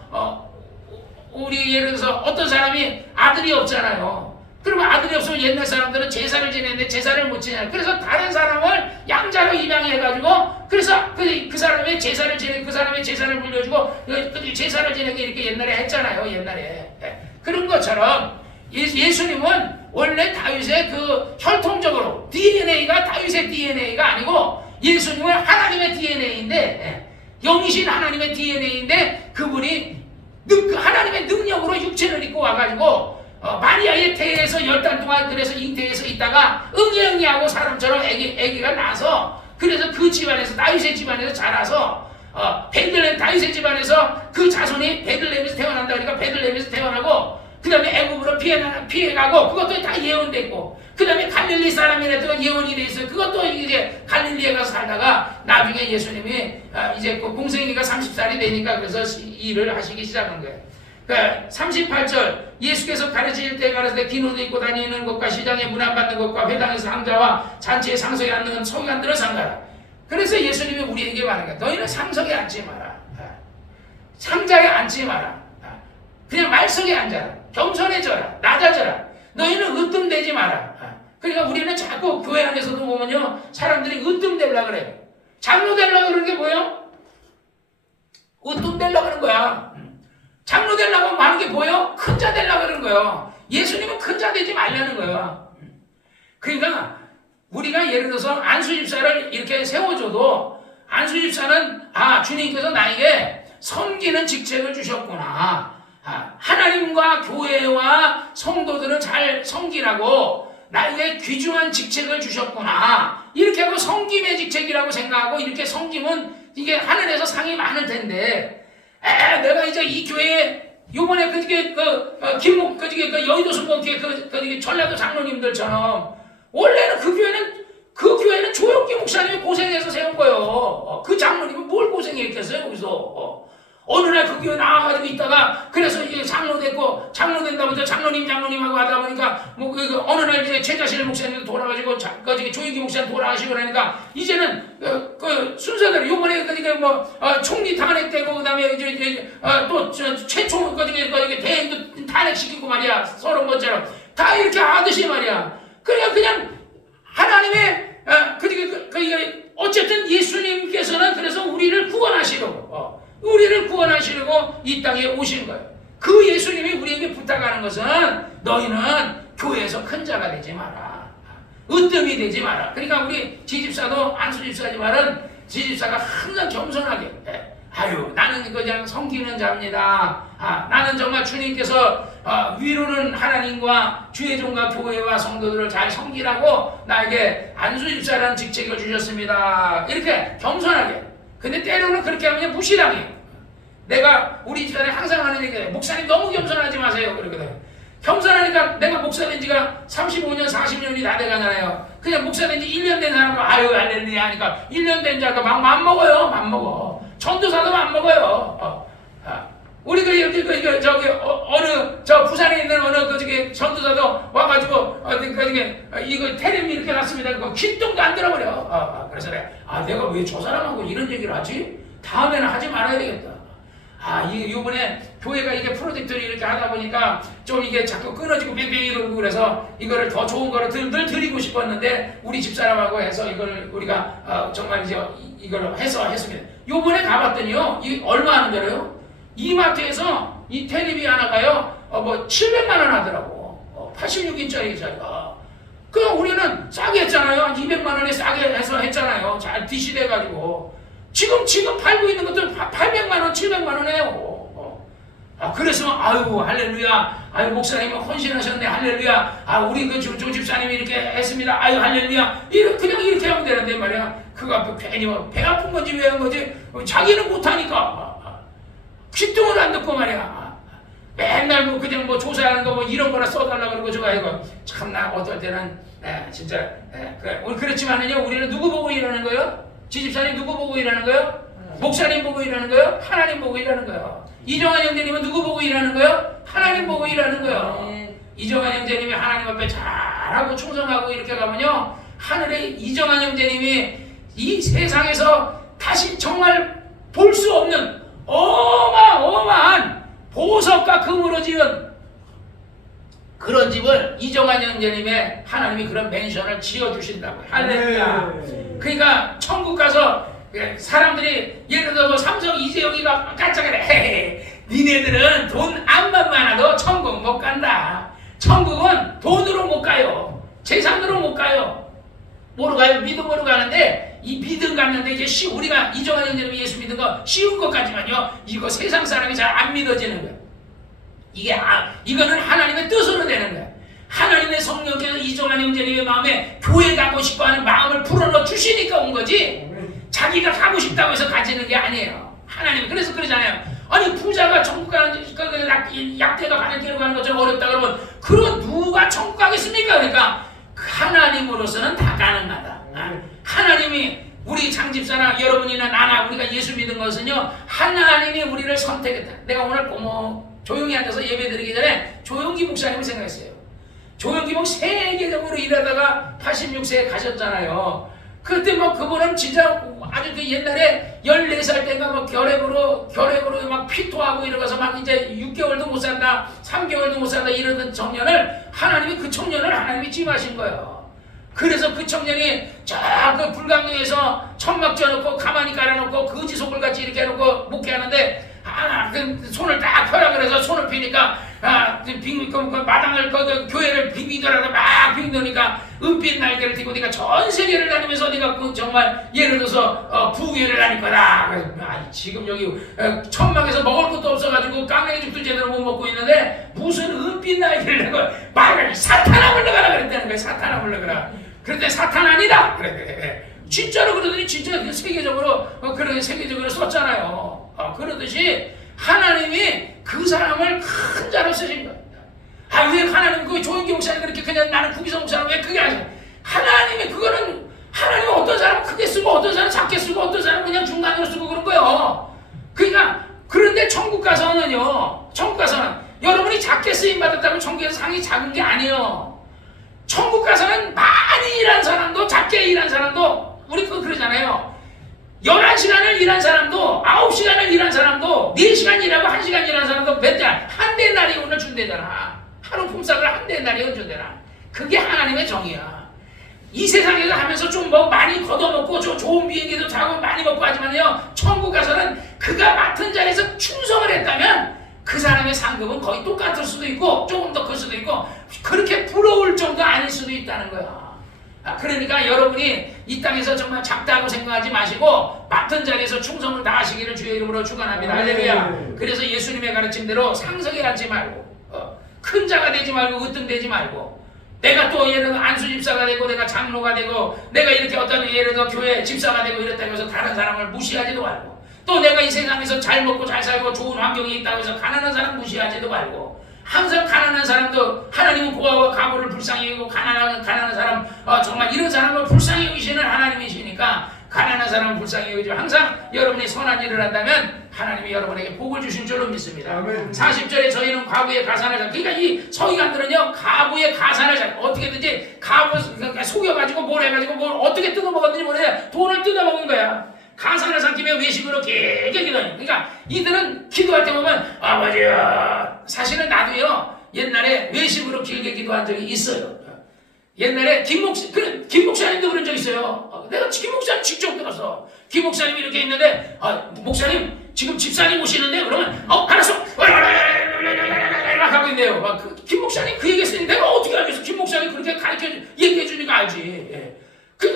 예를 들어서 어떤 사람이 아들이 없잖아요. 그러면 아들이 없으면 옛날 사람들은 제사를 지내는데 제사를 못 지내요. 그래서 다른 사람을 양자로 입양해가지고, 그래서 그 사람의 제사를 지내고 그 사람의 제사를 물려주고 제사를 지내게 이렇게 옛날에 했잖아요. 옛날에. 그런 것처럼 예수님은 원래 다윗의 그 혈통적으로 DNA가 다윗의 DNA가 아니고, 예수님은 하나님의 DNA인데, 영이신 하나님의 DNA인데, 그분이 하나님의 능력으로 육체를 입고 와가지고 마리아의 태에서 10달 동안 그래서 잉태해서 있다가 응애응애하고 사람처럼 애기가 나서, 그래서 그 집안에서, 다윗의 집안에서 자라서 다윗의 집안에서 그 자손이 베들레헴에서 태어난다. 그러니까 베들레헴에서 태어나고, 그 다음에 애굽으로 피해가고 그것도 다 예언됐고, 그 다음에 갈릴리 사람이라도 예언이 돼 있어요. 그것도 이제 갈릴리에 가서 살다가 나중에 예수님이 이제 그 공생애가 30살이 되니까 그래서 일을 하시기 시작한 거예요. 그러니까 38절, 예수께서 가르칠 때 가르칠 때 긴 옷 입고 다니는 것과 시장에 문안받는 것과 회당에서 상자와 잔치에 상석에 앉는 건 서기관들을 삼가라. 그래서 예수님이 우리에게 말하는 거야. 너희는 상석에 앉지 마라. 상자에 앉지 마라. 그냥 말석에 앉아라. 겸손해져라. 낮아져라. 너희는 으뜸되지 마라. 그러니까 우리는 자꾸 교회 안에서도 보면요, 사람들이 으뜸되려고 그래요. 장로 되려고 그러는 게 뭐예요? 으뜸되려고 그러는 거야. 장로 되려고 하는 게 뭐예요? 큰 자 되려고 그러는 거예요. 예수님은 큰 자 되지 말라는 거예요. 그러니까 우리가 예를 들어서 안수집사를 이렇게 세워줘도, 안수집사는 주님께서 나에게 섬기는 직책을 주셨구나, 하나님과 교회와 성도들은 잘 섬기라고 나에게 귀중한 직책을 주셨구나, 이렇게 하고 섬김의 직책이라고 생각하고 이렇게 섬기면 이게 하늘에서 상이 많을 텐데, 내가 이제 이 교회에 요번에 김목 여의도 순복교회 전라도 장로님들처럼, 원래는 그 교회는 조영기 목사님이 고생해서 세운 거예요. 그 장로님은 뭘 고생했겠어요 거기서. 어느 날 그 교회 나와가지고 있다가, 그래서 이제 장로 됐고, 장로 된다고 해서 장로님하고 하다 보니까, 어느 날 이제 최자실 목사님도 돌아가시고, 조영기 목사님 돌아가시고 그러니까, 이제는, 순서대로, 요번에, 총리 탄핵되고, 그 다음에 또, 최초, 대행도 탄핵시키고 말이야. 서른 번째로. 다 이렇게 하듯이 말이야. 그냥, 하나님의, 어쨌든 예수님께서는 그래서 우리를 구원하시려고, 이 땅에 오신 거예요. 그 예수님이 우리에게 부탁하는 것은, 너희는 교회에서 큰 자가 되지 마라. 으뜸이 되지 마라. 그러니까 우리 지집사도 안수집사지만은 지집사가 항상 겸손하게, 나는 그냥 섬기는 자입니다. 나는 정말 주님께서 위로는 하나님과 주의 종과 교회와 성도들을 잘 섬기라고 나에게 안수집사라는 직책을 주셨습니다. 이렇게 겸손하게. 근데 때로는 그렇게 하면 무시당해요. 내가 우리 집안에 항상 하는 얘기예요. 목사님 너무 겸손하지 마세요. 그러거든. 겸손하니까 내가 목사 된 지가 35년, 40년이 다 돼가잖아요. 그냥 목사 된 지 1년 된 사람은 할렐루야 하니까 1년 된 자가 막 맘먹어요. 맘먹어. 전도사도 맘먹어요. 우리 부산에 있는 어느 전도사도 와가지고 이거 테레비 이렇게 났습니다. 그거 귓등도 안 들어버려. 그래서 내가 왜 저 사람하고 이런 얘기를 하지? 다음에는 하지 말아야 되겠다. 요번에 교회가 이게 프로젝트를 이렇게 하다 보니까 좀 이게 자꾸 끊어지고 뺑뺑이 돌고 그래서 이거를 더 좋은 거를 늘 드리고 싶었는데 우리 집사람하고 해서 이걸 우리가 정말 이제 이걸 했습니다. 요번에 가봤더니요, 이 얼마 하는 거래요? 이마트에서 이 테레비 하나가요, 700만 원 하더라고. 86인짜리 자리가. 그럼 우리는 싸게 했잖아요. 200만 원에 싸게 해서 했잖아요. 잘 DC돼가지고. 지금 팔고 있는 것도 800만 원, 700만 원 해요. 그래서 할렐루야. 목사님은 헌신하셨네. 할렐루야. 우리 조 집사님이 이렇게 했습니다. 할렐루야. 그냥 이렇게 하면 되는데 말이야. 그거 앞에 괜히 배 아픈 건지 왜 한 거지? 자기는 못하니까. 귀뚱을 안 듣고 말이야. 맨날 그냥 조사하는 거 이런 거나 써달라 그러고 저거 이거 참나 어떨 때는 진짜 그렇지만은요, 우리는 누구 보고 일하는 거예요? 지집사님 누구 보고 일하는 거예요? 목사님 보고 일하는 거예요? 하나님 보고 일하는 거예요. 이정환 형제님은 누구 보고 일하는 거예요? 하나님 보고 일하는 거예요. 이정환 형제님이 하나님 앞에 잘하고 충성하고 이렇게 가면요, 하늘에 이정환 형제님이 이 세상에서 다시 정말 볼 수 없는 어마어마한 보석과 금으로 지은 그런 집을 이정환 형제님의 하나님이 그런 맨션을 지어주신다고요. 할렐루야. 그러니까 천국 가서 사람들이 예를 들어 삼성 이재용이가 깜짝이야. 니네들은 돈 암만 많아도 천국 못 간다. 천국은 돈으로 못 가요. 재산으로 못 가요. 뭐로 가요? 믿음으로 가는데, 이 믿음 갔는데 이제 우리가 이정환 형제님이 예수 믿은 거 쉬운 것까지만요, 이거 세상 사람이 잘 안 믿어지는 거예요. 이거는 하나님의 뜻으로 되는 거예요. 하나님의 성령께서 이정환 형제님의 마음에 교회 가고 싶어하는 마음을 불어넣어 주시니까 온 거지, 자기가 가고 싶다고 해서 가지는 게 아니에요. 하나님 그래서 그러잖아요. 아니 부자가 천국 가는 약대가 가는 길로 가는 것처럼 어렵다 그러면 그럼 누가 천국 가겠습니까? 그러니까 하나님으로서는 다 가능하다. 하나님이 우리 장집사나 여러분이나 나나 우리가 예수 믿은 것은요 하나님이 우리를 선택했다. 내가 오늘 조용히 앉아서 예배드리기 전에 조용기 목사님을 생각했어요. 조용기 목 세계적으로 일하다가 86세에 가셨잖아요. 그때 뭐 그분은 진짜 아주 그 옛날에 14살 때인가 뭐 결핵으로 막 피토하고 이러고서 막 이제 6개월도 못 산다 3개월도 못 산다 이러던 청년을 그 청년을 하나님이 찜하신 거예요. 그래서 그 청년이 저 그 불강동에서 천막 쪄놓고 가만히 깔아놓고 거지 속을같이 이렇게 해놓고 목회하는데 그 손을 딱 펴라 그래서 손을 피니까 마당을 교회를 빙빙돌아서 막 빙도니까 은빛 날개를 띠고 네가 전 세계를 다니면서 네가 정말 예를 들어서 부귀를 다닐 거다. 그래서 지금 여기 천막에서 먹을 것도 없어가지고 깡냉이 죽도 제대로 못 먹고 있는데 무슨 은빛 날개를 내고 말을 사탄아 물러가라 그랬다는 거야. 사탄아 물러가라. 그런데 사탄 아니다. 그래. 진짜로 그러더니 진짜 세계적으로 그렇게 세계적으로 썼잖아요. 그러듯이 하나님이 그 사람을 큰 자로 쓰신 거예요. 왜 하나님 그 조용기 목사님 그렇게 그냥 나는 구기성 목사님 왜 크게 하세요? 하나님이 어떤 사람은 크게 쓰고 어떤 사람은 작게 쓰고 어떤 사람은 그냥 중간으로 쓰고 그런 거예요. 그러니까 그런데 천국 가서는 여러분이 작게 쓰임 받았다면 천국에서 상이 작은 게 아니에요. 천국 가서는 많이 일한 사람도 작게 일한 사람도 우리 그러잖아요. 11시간을 일한 사람도 9시간을 일한 사람도 4시간 일하고 1시간 일한 사람도 몇 대? 한 대나리 오늘 준대잖아. 하루 품삯을 한 대나리 준대잖아. 그게 하나님의 정의야. 이 세상에서 하면서 좀 뭐 많이 걷어먹고 좀 좋은 비행기도 타고 많이 먹고 하지만요 천국 가서는 그가 맡은 자리에서 충성을 했다면 그 사람의 상급은 거의 똑같을 수도 있고 조금 더 클 수도 있고 그렇게 부러울 정도 아닐 수도 있다는 거야. 그러니까 여러분이 이 땅에서 정말 작다고 생각하지 마시고 맡은 자리에서 충성을 다하시기를 주의 이름으로 축원합니다. 할렐루야. 그래서 예수님의 가르침대로 상석에 앉지 말고 큰 자가 되지 말고 으뜸되지 말고 내가 또 예를 들어 안수 집사가 되고 내가 장로가 되고 내가 이렇게 어떤 예를 들어 교회 집사가 되고 이랬다고 해서 다른 사람을 무시하지도 말고 또 내가 이 세상에서 잘 먹고 잘 살고 좋은 환경이 있다고 해서 가난한 사람 무시하지도 말고 항상 가난한 사람도 하나님은 고아와 가부를 불쌍히 여기고 가난한 사람 정말 이런 사람을 불쌍히 여기시는 하나님이시니까 가난한 사람을 불쌍히 여기죠. 항상 여러분이 선한 일을 한다면 하나님이 여러분에게 복을 주신 줄로 믿습니다. 아멘. 40절에 저희는 과부의 가산을 그러니까 이 서기관들은요 과부의 가산을 어떻게든지 가부 속여가지고 뭘 해가지고 뭘 어떻게 뜯어먹었는지 모르겠는데 돈을 뜯어먹은 거야. 가산을 삼키며 외식으로 길게 기도하니 그러니까 이들은 기도할 때 보면 아버지야 사실은 나도요 옛날에 외식으로 길게 기도한 적이 있어요. 옛날에 김 목사님도 그런 적 있어요. 내가 김 목사님 직접 들었어. 김 목사님이 이렇게 있는데 목사님 지금 집사님 오시는데 그러면 알았어 하고 있네요. 김 목사님 그 얘기했으니 내가 어떻게 알겠어. 김 목사님 그렇게 얘기해 주니까 알지.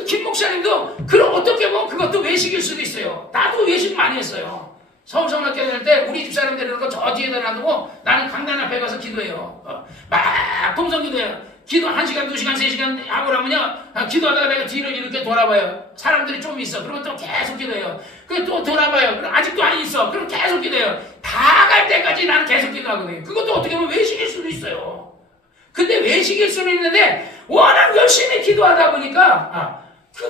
김 목사님도 그럼 어떻게 보면 그것도 외식일 수도 있어요. 나도 외식 많이 했어요. 서울성락교회 다닐 때 우리 집사람들 이런 저 뒤에다 놔두고 나는 강단 앞에 가서 기도해요. 막 동성 기도해요. 기도 1시간, 2시간, 3시간 하고 나면요 기도하다가 내가 뒤를 이렇게 돌아봐요. 사람들이 좀 있어. 그러면 또 계속 기도해요. 그럼 또 돌아봐요. 그럼 아직도 안 있어. 그럼 계속 기도해요. 다 갈 때까지 나는 계속 기도하거든요. 그것도 어떻게 보면 외식일 수도 있어요. 근데 외식일 수는 있는데 워낙 열심히 기도하다 보니까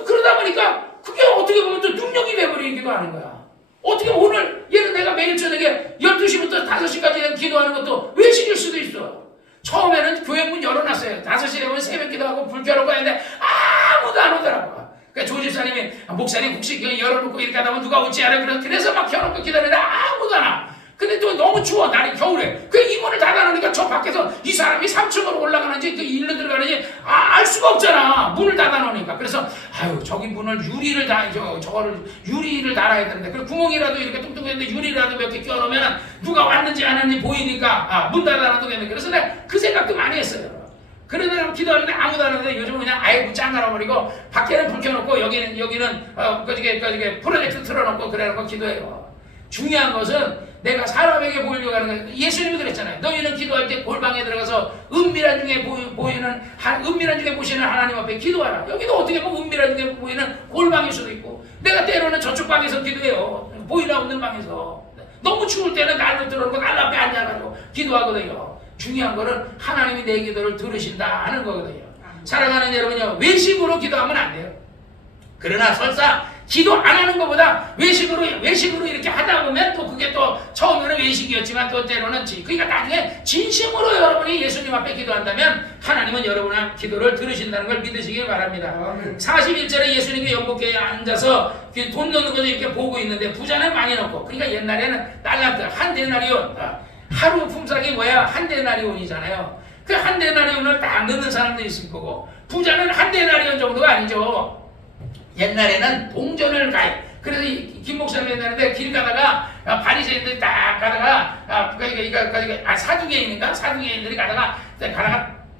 그러다 보니까 그게 어떻게 보면 또 능력이 돼버리기도 하는 거야. 어떻게 보면 오늘 얘는 내가 매일 저녁에 12시부터 5시까지 기도하는 것도 외식일 수도 있어. 처음에는 교회 문 열어놨어요. 5시 되면 새벽 기도하고 불 켜놓고 했는데 아무도 안 오더라고. 그러니까 조 집사님이 목사님 혹시 열어놓고 이렇게 하다 보면 누가 오지 않아? 그래서 막 켜놓고 기다리는데 아무도 안 와. 근데 또 너무 추워 날이 겨울에 그 이 문을 닫아놓으니까 저 밖에서 이 사람이 3층으로 올라가는지 그 일로 들어가는지 알 수가 없잖아. 문을 닫아놓으니까. 그래서 저기 문을 유리를 달아야 되는데 그 구멍이라도 이렇게 뚱뚱했는데 유리라도 몇 개 껴놓으면 누가 왔는지 안 왔는지 보이니까 문 닫아놔두겠네. 그래서 내가 그 생각도 많이 했어요. 그러다 기도하는데 아무도 안 하는데 요즘은 그냥 아예 짱갈아버리고 밖에는 불 켜놓고 여기는 꺼지게 프로젝트 틀어놓고 그래놓고 기도해요. 중요한 것은 내가 사람에게 보이려고 하는 거예요. 예수님이 그랬잖아요. 너희는 기도할 때 골방에 들어가서 은밀한 중에 보시는 하나님 앞에 기도하라. 여기도 어떻게 보면 은밀한 중에 보이는 골방일 수도 있고 내가 때로는 저쪽 방에서 기도해요. 보이나 없는 방에서. 너무 추울 때는 난로 들어놓고 난로 앞에 앉아가지고 기도하거든요. 중요한 거는 하나님이 내 기도를 들으신다 하는 거거든요. 사랑하는 여러분요, 외식으로 기도하면 안 돼요. 그러나 설사 기도 안 하는 것보다 외식으로 이렇게 하다 보면 또 그게 또 처음에는 외식이었지만 또 때로는 그러니까 나중에 진심으로 여러분이 예수님 앞에 기도한다면 하나님은 여러분의 기도를 들으신다는 걸 믿으시길 바랍니다. 41절에 예수님이 연못가에 앉아서 돈 넣는 것을 이렇게 보고 있는데 부자는 많이 넣고, 그러니까 옛날에는 달란트 한 데나리온, 하루 품삯이 뭐야? 한 데나리온이잖아요. 그 한 데나리온을 딱 넣는 사람도 있을 거고, 부자는 한 데나리온 정도가 아니죠. 옛날에는 동전을 가요. 그래서 김 목사님 옛날에 길 가다가 바리새인들이 딱 가다가 사두개인들이 가다가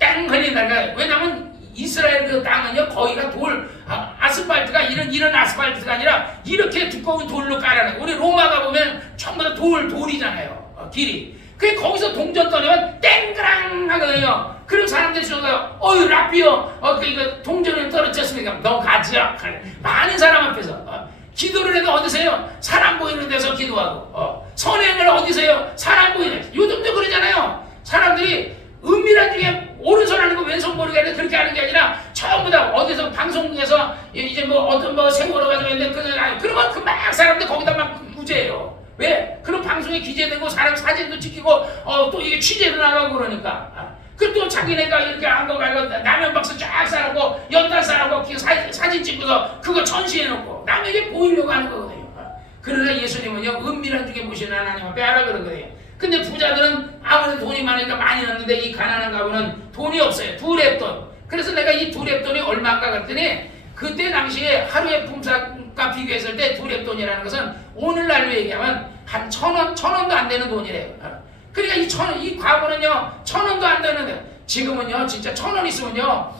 땡 걸린다니까. 왜냐면 이스라엘 그 땅은요 거기가 돌 아스팔트가 이런 아스팔트가 아니라 이렇게 두꺼운 돌로 깔아놔요. 우리 로마 가보면 전부 다 돌이잖아요. 길이. 그 거기서 동전 떠내면 땡그랑 하거든요. 그럼 사람들이 저가 어유 라피어 이거 동전을 떨어졌으니까 너 가지야. 많은 사람 앞에서 기도를 해도 어디서요? 사람 보이는 데서 기도하고 선행을 어디서 해요? 사람 보이는 데서. 요즘도 그러잖아요. 사람들이 은밀한 중에 오른손 하는 거 왼손 모르게 하는데 그렇게 하는 게 아니라 전부 다 어디서 방송에서 이제 뭐 어떤 뭐 세월호 가지고 있는데 그러면 금방 사람들 거기다 막 무죄예요. 왜? 그런 방송에 기재되고 사람 사진도 찍히고 또 이게 취재도 나가고 그러니까. 그 또 자기네가 이렇게 한 거 가지고 라면 박스 쫙 싸놓고 연탄 싸놓고 사진 찍고서 그거 전시해놓고 남에게 보이려고 하는 거거든요. 그러나 예수님은요 은밀한 중에 보시는 하나님 앞에 하라 그러거든요. 근데 부자들은 아무래도 돈이 많으니까 많이 넣는데 이 가난한 가부는 돈이 없어요. 두 랩돈. 그래서 내가 이 두 랩돈이 얼마인가 갔더니 그때 당시에 하루의 품삯과 비교했을 때 두 랩돈이라는 것은 오늘날로 얘기하면 한 1,000원도 안 되는 돈이래요. 그러니까 이 과거는요 1,000원도 안 되는데 지금은요 진짜 1,000원 있으면요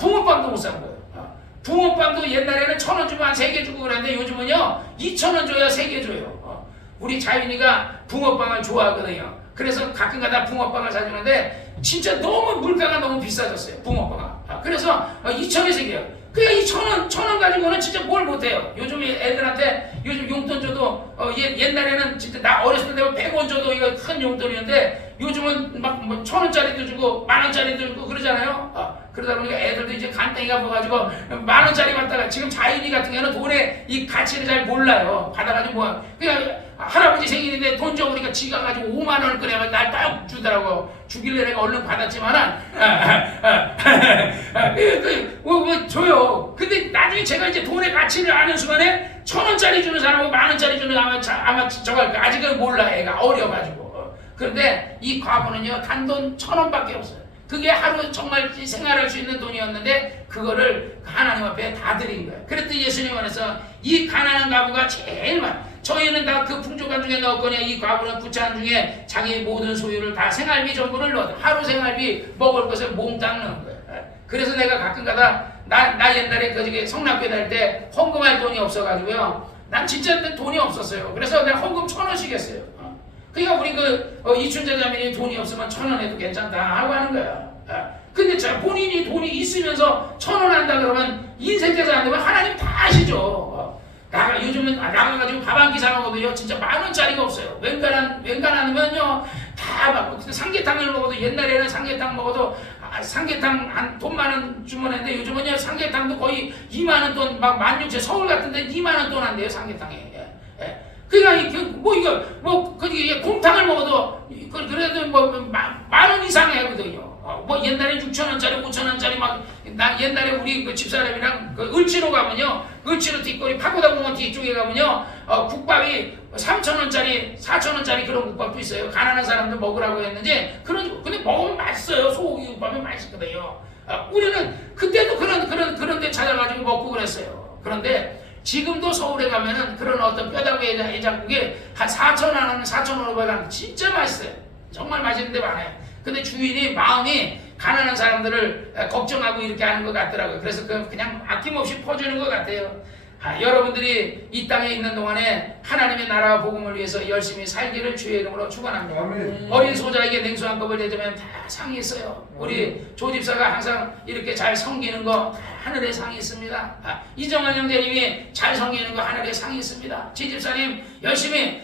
붕어빵도 못 사는 거예요. 붕어빵도 옛날에는 1,000원 주면 한 3개 주고 그랬는데 요즘은요 2,000원 줘야 3개 줘요. 우리 자윤이가 붕어빵을 좋아하거든요. 그래서 가끔가다 붕어빵을 사주는데 진짜 너무 물가가 너무 비싸졌어요. 붕어빵가. 그래서 2,000원에 3개요. 그러니까 이 1,000원 가지고는 진짜 뭘 못해요. 요즘 애들한테 요즘 용돈 줘도 옛날에는 진짜 나 어렸을 때 100원 줘도 이거 큰 용돈이었는데 요즘은 막 뭐 1,000원짜리도 주고 10,000원짜리도 주고 그러잖아요. 그러다 보니까 애들도 이제 간땡이가 뭐가지고 10,000원짜리 받다가 지금 자윤이 같은 경우는 돈의 이 가치를 잘 몰라요. 받아가지고 뭐 그냥 할아버지 생일인데 돈 줘 그러니까 지가 가지고 5만 원을 꺼내면 날 딱 주더라고. 주길래 내가 얼른 받았지만은 줘요. 근데 나중에 제가 이제 돈의 가치를 아는 순간에 1,000원짜리 주는 사람하고 10,000원짜리 주는 아마 저걸 아직은 몰라. 애가 어려가지고. 그런데 이 과거는요 단돈 1,000원밖에 없어요. 그게 하루 정말 생활할 수 있는 돈이었는데 그거를 하나님 앞에 다 드린 거예요. 그랬더니 예수님 안에서 이 가난한 과부가 제일 저희는 다 그 풍족한 중에 넣었거니 이 과부는 부차한 중에 자기 모든 소유를 다 생활비 전부를 넣었다. 하루 생활비 먹을 것을 몽땅 넣은 거예요. 그래서 내가 가끔가다 나 옛날에 그 성락교회 다닐 때 헌금할 돈이 없어가지고요. 난 진짜 돈이 없었어요. 그래서 내가 헌금 1,000원씩 했어요. 그러니까 우리 이춘자 자매님 돈이 없으면 1,000원 해도 괜찮다 하고 하는 거야. 근데 본인이 돈이 있으면서 1,000원 한다 그러면 인생께서 안 되면 하나님 다 아시죠. 요즘은 나가가지고 밥 한 끼 사 먹어도요 진짜 10,000원짜리가 없어요. 웬간하면요 다 막 삼계탕을 먹어도 옛날에는 삼계탕 먹어도 삼계탕 한 돈 10,000원 주문했는데 요즘은요 삼계탕도 거의 20,000원 돈 막 16,000원 서울 같은데 20,000원 돈 한대요 삼계탕에. 그러니까 이게 곰탕을 먹어도 그래도 뭐 10,000원 이상 하거든요. 뭐 옛날에 6,000원짜리 5,000원짜리 나 옛날에 우리 그 집사람이랑 을지로 가면요 을지로 뒷거리 파고다 공원 뒤쪽에 가면요 국밥이 3,000원짜리 4,000원짜리 그런 국밥도 있어요. 가난한 사람들 먹으라고 했는지 근데 먹으면 맛있어요. 소고기 국밥이 맛있거든요. 우리는 그때도 그런 데 찾아가지고 먹고 그랬어요. 그런데 지금도 서울에 가면은 그런 어떤 뼈다귀 해장국이 한 4,000원, 4,500원 진짜 맛있어요. 정말 맛있는 데 많아요. 근데 주인이 마음이 가난한 사람들을 걱정하고 이렇게 하는 것 같더라고요. 그래서 그냥 아낌없이 퍼주는 것 같아요. 여러분들이 이 땅에 있는 동안에 하나님의 나라와 복음을 위해서 열심히 살기를 주의 이름으로 축원합니다. 어린 소자에게 냉수 한 컵을 내주면 다 상이 있어요. 우리 조집사가 항상 이렇게 잘 섬기는 거 하늘에 상이 있습니다. 이정환 형제님이 잘 섬기는 거 하늘에 상이 있습니다. 지집사님 열심히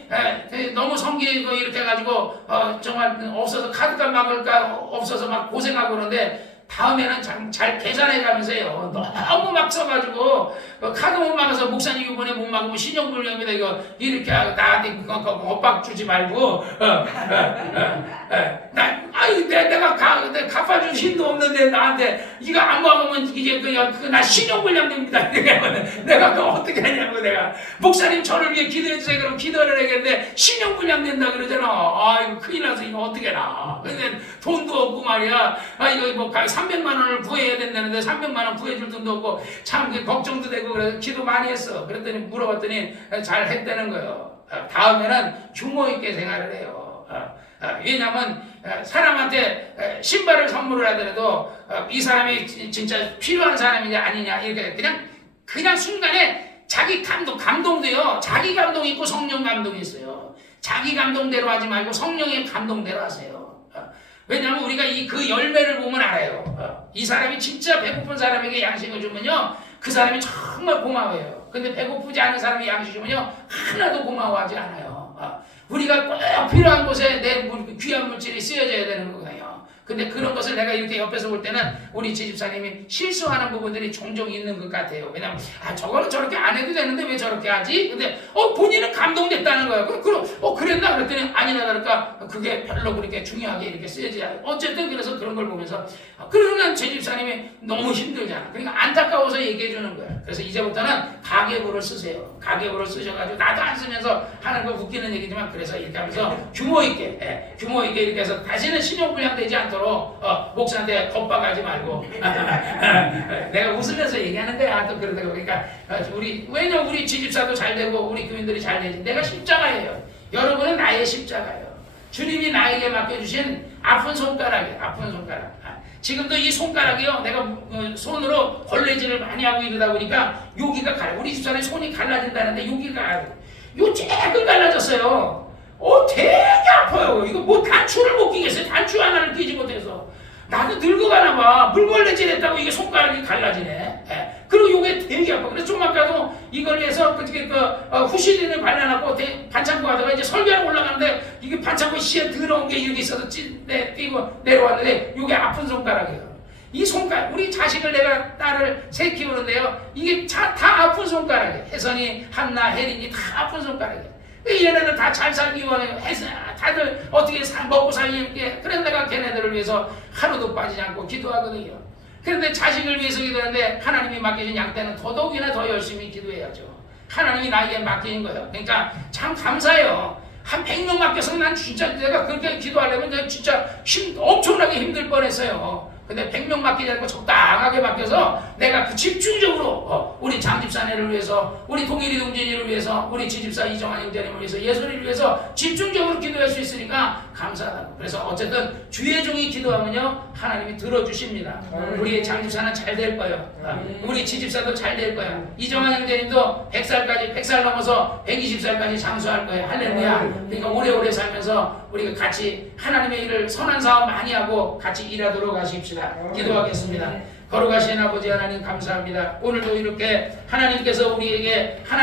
너무 경기 이렇게 해가지고 정말 없어서 카드값 막을까 없어서 막 고생하고 그러는데 다음에는 잘 계산해가면서요. 너무 막 써가지고 카드 못 막아서 목사님 이번에 못 막으면 신용불량이다 이거 이렇게 하고 나한테 엇박 주지 말고 내가 갚아줄 힘도 없는데 나한테 이거 안 먹으면 이제 그냥 나 신용불량 됩니다. 내가 그거 어떻게 하냐고 내가 목사님 저를 위해 기도해 주세요. 그럼 기도를 해야겠는데 신용불량 된다 그러잖아. 이거 큰일 나서 이거 어떻게 나? 근데 돈도 없고 말이야. 이거 뭐 300만 원을 구해야 된다는데 300만 원 구해줄 돈도 없고 참 걱정도 되고 그래서 기도 많이 했어. 그랬더니 물어봤더니 잘 했다는 거예요. 다음에는 규모 있게 생활을 해요. 왜냐하면 사람한테 신발을 선물을 하더라도 이 사람이 진짜 필요한 사람이냐 아니냐 이렇게 그냥 순간에 자기 감동도요. 자기 감동이 있고 성령 감동이 있어요. 자기 감동대로 하지 말고 성령의 감동대로 하세요. 왜냐하면 우리가 그 열매를 보면 알아요. 이 사람이 진짜 배고픈 사람에게 양식을 주면요, 그 사람이 정말 고마워요. 근데 배고프지 않은 사람이 양식 주면요, 하나도 고마워하지 않아요. 우리가 꼭 필요한 곳에 내 귀한 물질이 쓰여져야 되는 거예요. 근데 그런 것을 내가 이렇게 옆에서 볼 때는 우리 지집사님이 실수하는 부분들이 종종 있는 것 같아요. 왜냐면 저거는 저렇게 안 해도 되는데 왜 저렇게 하지? 근데 본인은 감동됐다는 거야. 그랬나? 그랬더니 아니나 다를까 그게 별로 그렇게 중요하게 이렇게 쓰여지지 않아요. 어쨌든 그래서 그런 걸 보면서 그러면 제 집사님이 너무 힘들잖아. 그러니까 안타까워서 얘기해 주는 거야. 그래서 이제부터는 가계부를 쓰세요. 가계부를 쓰셔가지고 나도 안 쓰면서 하는 거 웃기는 얘기지만 그래서 이렇게 하면서 규모 있게 이렇게 해서 다시는 신용불량 되지 않도록 목사한테 겁박하지 말고 내가 웃으면서 얘기하는 거야. 또 그러다가 그러니까 왜냐면 우리 지집사도 잘 되고 우리 교인들이 잘 되지. 내가 십자가예요. 여러분은 나의 십자가예요. 주님이 나에게 맡겨주신 아픈 손가락이에요. 아픈 손가락. 지금도 이 손가락이요. 내가 손으로 걸레질을 많이 하고 이러다 보니까 여기가 우리 집사람이 손이 갈라진다는데 여기가 요 쬐끔 갈라졌어요. 되게 아파요. 이거 뭐 단추를 못 끼겠어요. 단추 하나를 끼지 못해서. 나도 늙어가나 봐. 물걸레질 했다고 이게 손가락이 갈라지네. 그리고 이게 되게 아파. 그래서 좀 아까도 이걸 해서 후시딘을 발라놨고 반창고 하다가 이제 설교하러 올라가는데 이게 반창고 씨에 더러운 게 이렇게 있어서 뛰고 내려왔는데 이게 아픈 손가락이에요. 이 손가락, 우리 자식을 내가 딸을 세 키우는데요. 이게 다 아픈 손가락이에요. 혜선이, 한나, 혜린이 다 아픈 손가락이에요. 얘네들 다 잘 살기 원해요. 다들 어떻게 먹고 살게. 그래서 내가 걔네들을 위해서 하루도 빠지지 않고 기도하거든요. 그런데 자식을 위해서 기도하는데 하나님이 맡기신 양 때는 더더욱이나 더 열심히 기도해야죠. 하나님이 나에게 맡기는 거예요. 그러니까 참 감사해요. 한 100명 맡겨서 난 진짜 내가 그렇게 기도하려면 내가 진짜 엄청나게 힘들 뻔했어요. 근데 100명 맡기지 않고 적당하게 맡겨서 내가 집중적으로 우리 장집사네를 위해서, 우리 동일이 동진이를 위해서, 우리 지집사 이정환 형제님을 위해서, 예솔이를 위해서 집중적으로 기도할 수 있으니까 감사하다고. 그래서 어쨌든 주의 종이 기도하면요 하나님이 들어주십니다. 우리 장집사는 잘 될 거예요. 우리 지집사도 잘 될 거예요. 이정환 형제님도 100살 넘어서 120살까지 장수할 거예요. 할렐루야. 그러니까 오래오래 살면서 우리가 같이 하나님의 일을 선한 사업 많이 하고 같이 일하도록 하십시다. 기도하겠습니다. 거룩하신 아버지 하나님 감사합니다. 오늘도 이렇게 하나님께서 우리에게 하나님